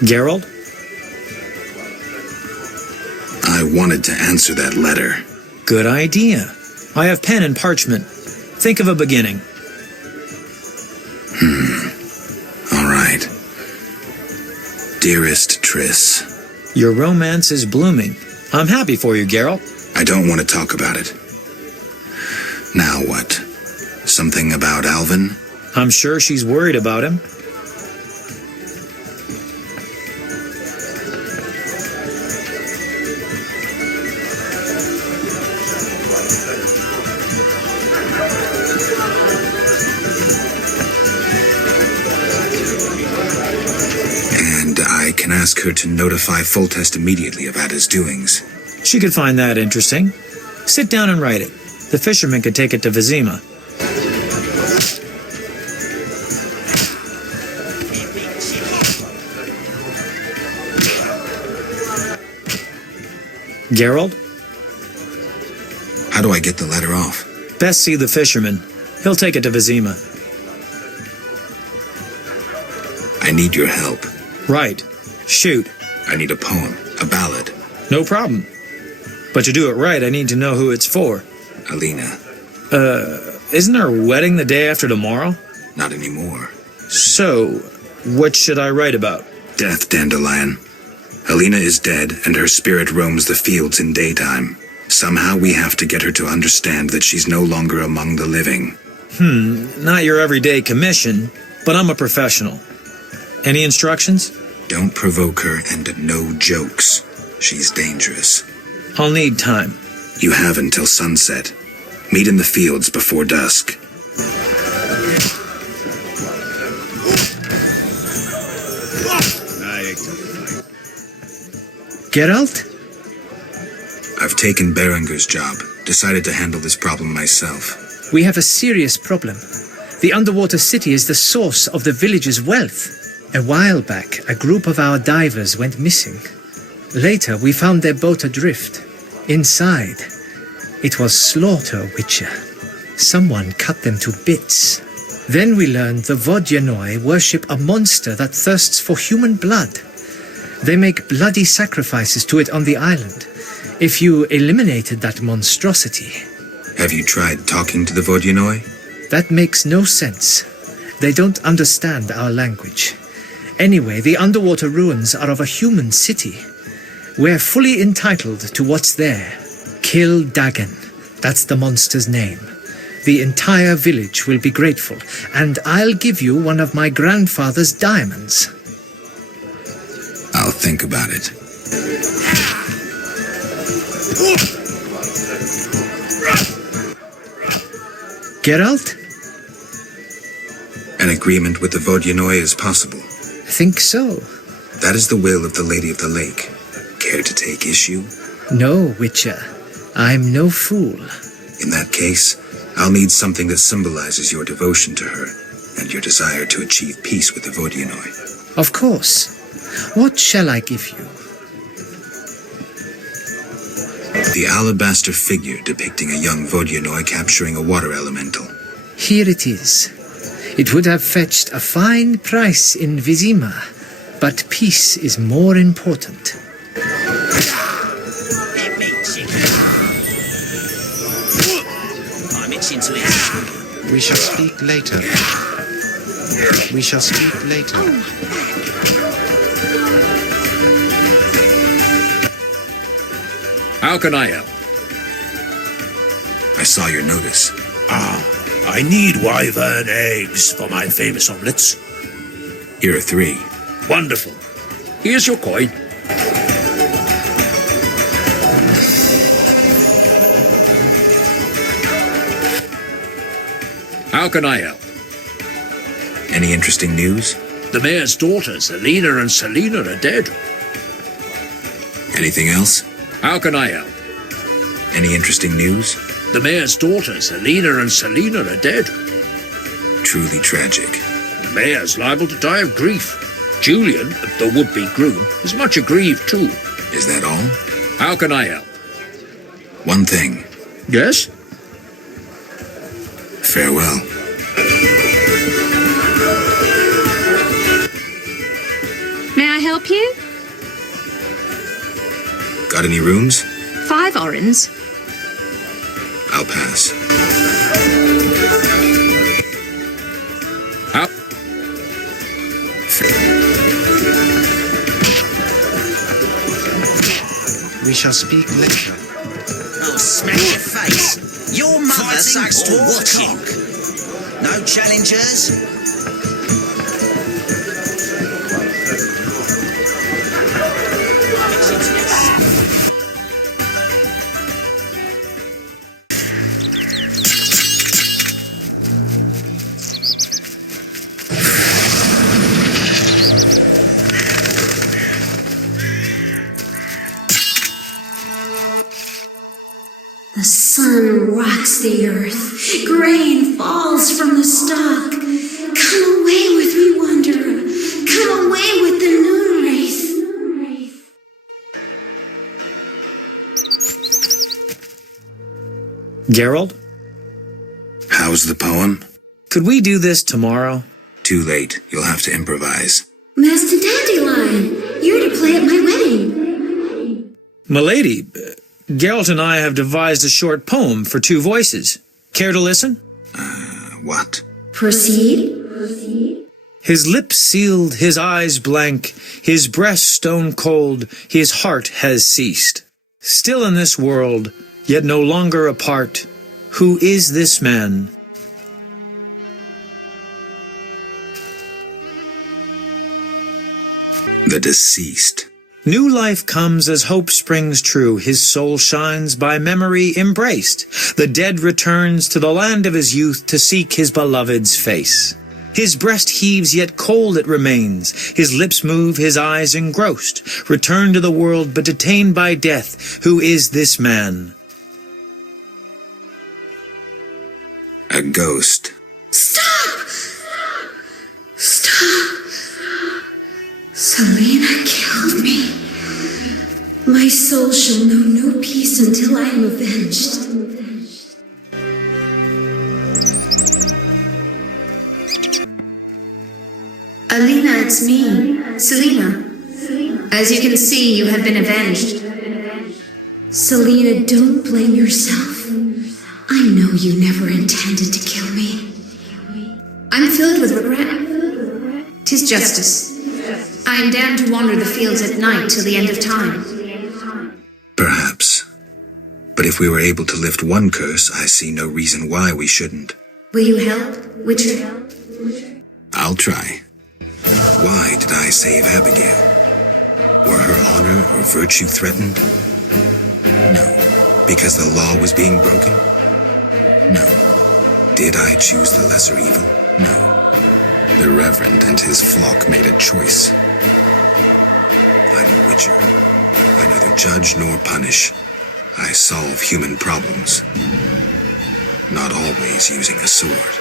Geralt? I wanted to answer that letter. Good idea. I have pen and parchment. Think of a beginning. All right. Dearest Triss. Your romance is blooming. I'm happy for you, Geralt. I don't want to talk about it. Now what? Something about Alvin? I'm sure she's worried about him. And I can ask her to notify Foltest immediately of Adda's doings. She could find that interesting. Sit down and write it. The fisherman could take it to Vizima. Geralt? How do I get the letter off? Best see the fisherman. He'll take it to Vizima. I need your help. Right. Shoot. I need a poem, a ballad. No problem. But to do it right, I need to know who it's for. Alina. Isn't our wedding the day after tomorrow? Not anymore. So, what should I write about? Death, Dandelion. Alina is dead, and her spirit roams the fields in daytime. Somehow we have to get her to understand that she's no longer among the living. Not your everyday commission, but I'm a professional. Any instructions? Don't provoke her, and no jokes. She's dangerous. I'll need time. You have until sunset. Meet in the fields before dusk. Geralt? I've taken Berenger's job. Decided to handle this problem myself. We have a serious problem. The underwater city is the source of the village's wealth. A while back, a group of our divers went missing. Later, we found their boat adrift. Inside, it was slaughter, Witcher. Someone cut them to bits. Then we learned the Vodyanoi worship a monster that thirsts for human blood. They make bloody sacrifices to it on the island. If you eliminated that monstrosity... Have you tried talking to the Vodyanoi? That makes no sense. They don't understand our language. Anyway, the underwater ruins are of a human city. We're fully entitled to what's there. Kill Dagon. That's the monster's name. The entire village will be grateful, and I'll give you one of my grandfather's diamonds. I'll think about it. Geralt? An agreement with the Vodyanoi is possible. Think so. That is the will of the Lady of the Lake. Care to take issue? No, Witcher. I'm no fool. In that case, I'll need something that symbolizes your devotion to her and your desire to achieve peace with the Vodyanoi. Of course. What shall I give you? The alabaster figure depicting a young Vodyanoi capturing a water elemental. Here it is. It would have fetched a fine price in Vizima, but peace is more important. We shall speak later. We shall speak later. How can I help? I saw your notice. I need wyvern eggs for my famous omelettes. Here are 3. Wonderful. Here's your coin. How can I help? Any interesting news? The mayor's daughters, Alina and Celina, are dead. Anything else? How can I help? Any interesting news? The mayor's daughters, Alina and Celina, are dead. Truly tragic. The mayor's liable to die of grief. Julian, the would-be groom, is much aggrieved too. Is that all? How can I help? One thing. Yes? Farewell. May I help up here? Got any rooms? 5 orens. I'll pass. Up. We shall speak later. I'll smash your face. Your mother sucks to watching. No challengers? The sun rocks the earth, grain falls from the stalk. Come away with me, wanderer. Come away with the Noonwraith. Geralt, How's the poem? could we do this tomorrow? Too late. You'll have to improvise. Master Dandelion, you're to play at my wedding. Milady, Geralt and I have devised a short poem for 2 voices. Care to listen? What? Proceed. His lips sealed, his eyes blank, his breast stone cold, his heart has ceased. Still in this world, yet no longer apart, who is this man? The deceased. New life comes as hope springs true, his soul shines by memory embraced. The dead returns to the land of his youth to seek his beloved's face. His breast heaves, yet cold it remains. His lips move, his eyes engrossed. Returned to the world, but detained by death. Who is this man? A ghost. Stop! Celina killed me. My soul shall know no peace until I am avenged. Alina, it's me, Celina. As you can see, you have been avenged. Celina, don't blame yourself. I know you never intended to kill me. I'm filled with regret. 'Tis justice. I am damned to wander the fields at night till the end of time. Perhaps. But if we were able to lift one curse, I see no reason why we shouldn't. Will you help, Witcher? I'll try. Why did I save Abigail? Were her honor or virtue threatened? No. Because the law was being broken? No. Did I choose the lesser evil? No. The Reverend and his flock made a choice. I'm a witcher. I neither judge nor punish. I solve human problems. Not always using a sword.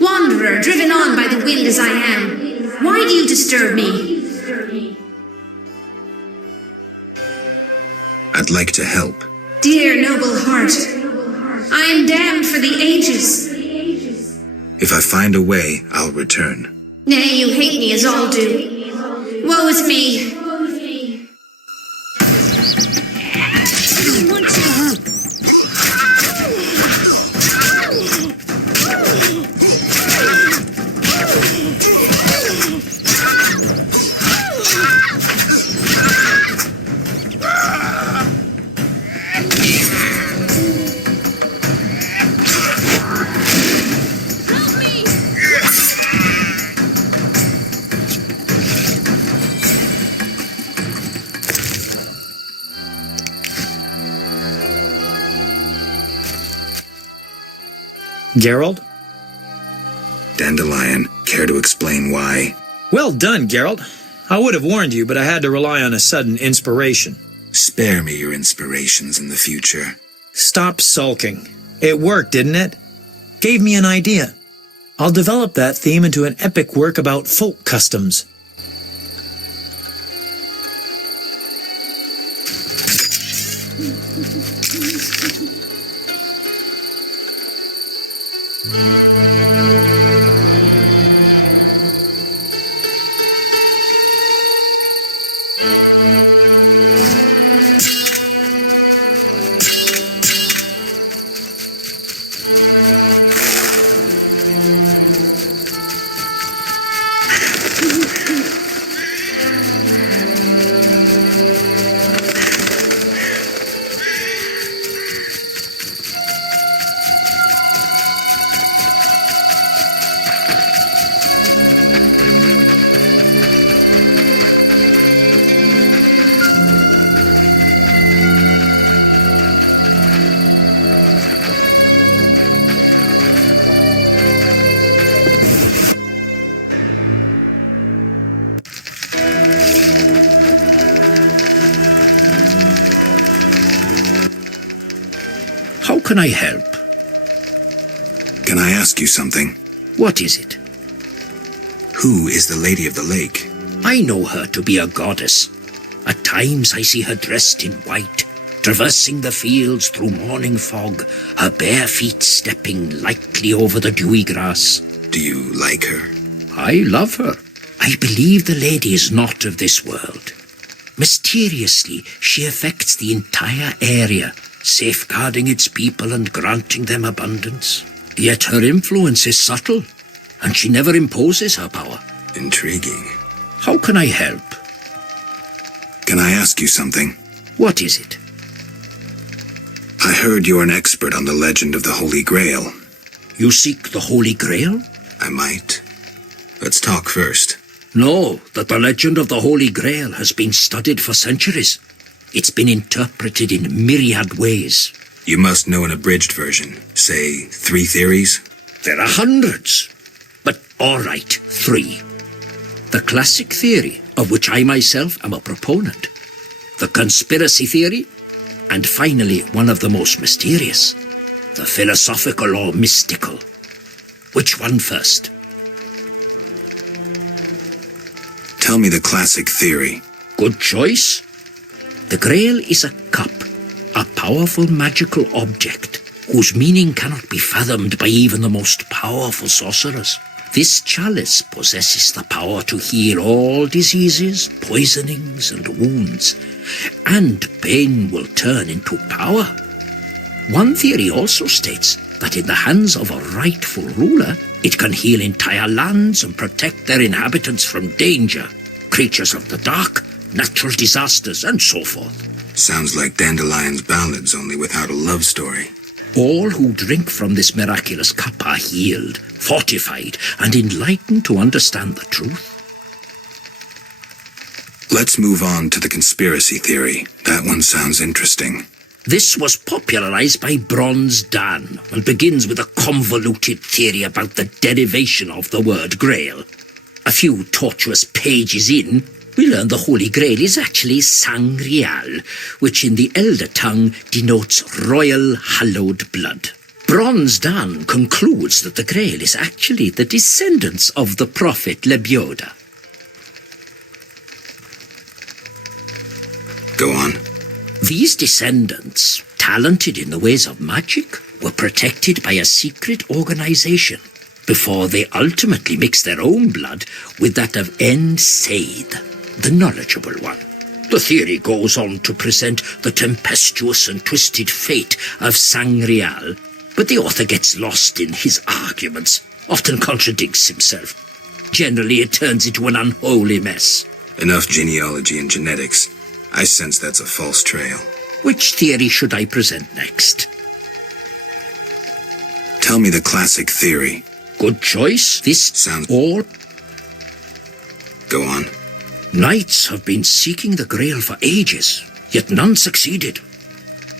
Wanderer, driven on by the wind as I am, why do you disturb me? I'd like to help. Dear noble heart, I am damned for the ages. If I find a way, I'll return. Nay, you hate me as all do. Woe is me. Geralt? Dandelion, care to explain why? Well done, Geralt. I would have warned you, but I had to rely on a sudden inspiration. Spare me your inspirations in the future. Stop sulking. It worked, didn't it? Gave me an idea. I'll develop that theme into an epic work about folk customs. How can I help? Can I ask you something? What is it? Who is the Lady of the Lake? I know her to be a goddess. At times I see her dressed in white, traversing the fields through morning fog, her bare feet stepping lightly over the dewy grass. Do you like her? I love her. I believe the lady is not of this world. Mysteriously, she affects the entire area, safeguarding its people and granting them abundance. Yet her influence is subtle, and she never imposes her power. Intriguing. How can I help? Can I ask you something? What is it? I heard you're an expert on the legend of the Holy Grail. You seek the Holy Grail? I might. Let's talk first. Know that the legend of the Holy Grail has been studied for centuries. It's been interpreted in myriad ways. You must know an abridged version. Say, 3 theories? There are hundreds. But all right, 3. The classic theory, of which I myself am a proponent. The conspiracy theory. And finally, one of the most mysterious. The philosophical or mystical. Which one first? Tell me the classic theory. Good choice. The Grail is a cup, a powerful magical object whose meaning cannot be fathomed by even the most powerful sorcerers. This chalice possesses the power to heal all diseases, poisonings, and wounds, and pain will turn into power. One theory also states that in the hands of a rightful ruler, it can heal entire lands and protect their inhabitants from danger, creatures of the dark, natural disasters, and so forth. Sounds like Dandelion's ballads, only without a love story. All who drink from this miraculous cup are healed, fortified, and enlightened to understand the truth. Let's move on to the conspiracy theory. That one sounds interesting. This was popularized by Bronze Dan and begins with a convoluted theory about the derivation of the word Grail. A few tortuous pages in, we learn the Holy Grail is actually Sangreal, which in the Elder tongue denotes royal hallowed blood. Bronze Dan concludes that the Grail is actually the descendants of the prophet Lebioda. Go on. These descendants, talented in the ways of magic, were protected by a secret organization before they ultimately mixed their own blood with that of Said, the knowledgeable one. The theory goes on to present the tempestuous and twisted fate of Sangreal, but the author gets lost in his arguments, often contradicts himself. Generally, it turns into an unholy mess. Enough genealogy and genetics. I sense that's a false trail. Which theory should I present next? Tell me the classic theory. Good choice. This sounds all. Go on. Knights have been seeking the Grail for ages, yet none succeeded.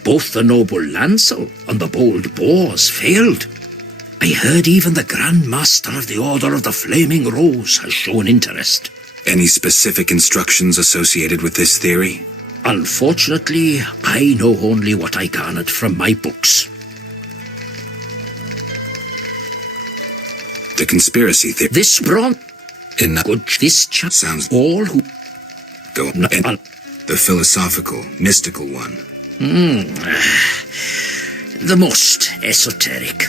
Both the noble Lancel and the bold Boars failed. I heard even the Grand Master of the Order of the Flaming Rose has shown interest. Any specific instructions associated with this theory? Unfortunately, I know only what I garnered from my books. The conspiracy theory. This bronze. This sounds all who go on. The philosophical, mystical one. The most esoteric.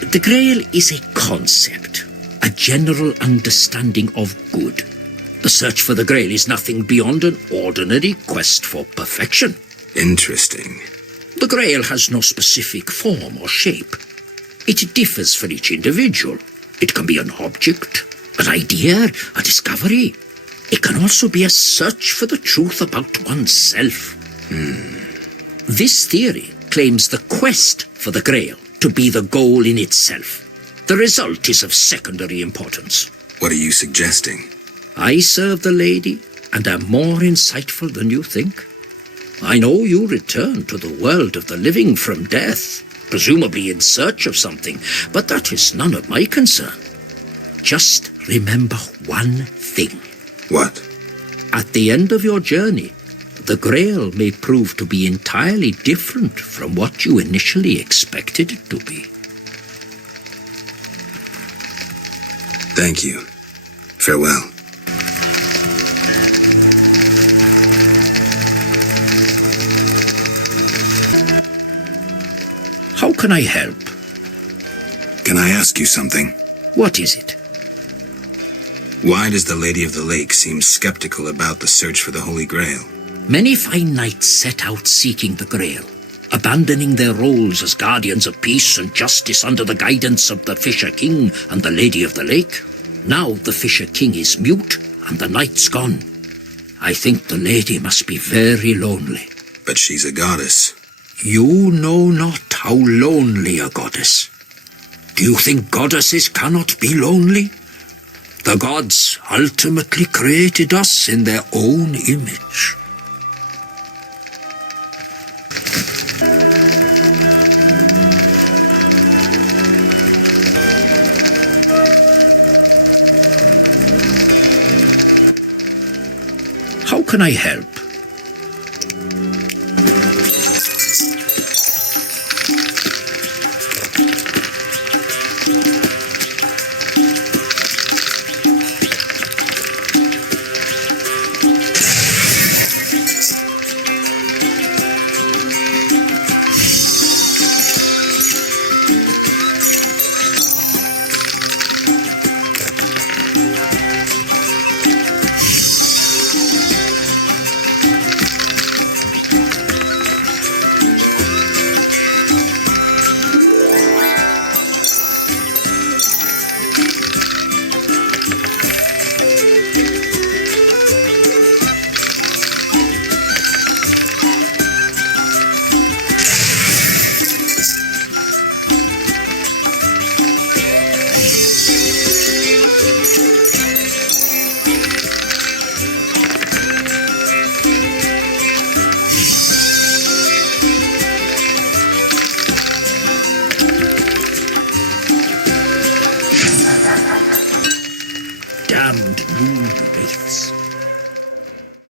The Grail is a concept, a general understanding of good. The search for the Grail is nothing beyond an ordinary quest for perfection. Interesting. The Grail has no specific form or shape. It differs for each individual. It can be an object, an idea, a discovery. It can also be a search for the truth about oneself. This theory claims the quest for the Grail to be the goal in itself. The result is of secondary importance. What are you suggesting? I serve the lady and am more insightful than you think. I know you return to the world of the living from death, presumably in search of something, but that is none of my concern. Just remember one thing. What? At the end of your journey, the Grail may prove to be entirely different from what you initially expected it to be. Thank you. Farewell. How can I help? Can I ask you something? What is it? Why does the Lady of the Lake seem skeptical about the search for the Holy Grail? Many fine knights set out seeking the Grail, abandoning their roles as guardians of peace and justice under the guidance of the Fisher King and the Lady of the Lake. Now the Fisher King is mute and the knight's gone. I think the lady must be very lonely. But she's a goddess. You know not how lonely a goddess. Do you think goddesses cannot be lonely? The gods ultimately created us in their own image. How can I help? Damned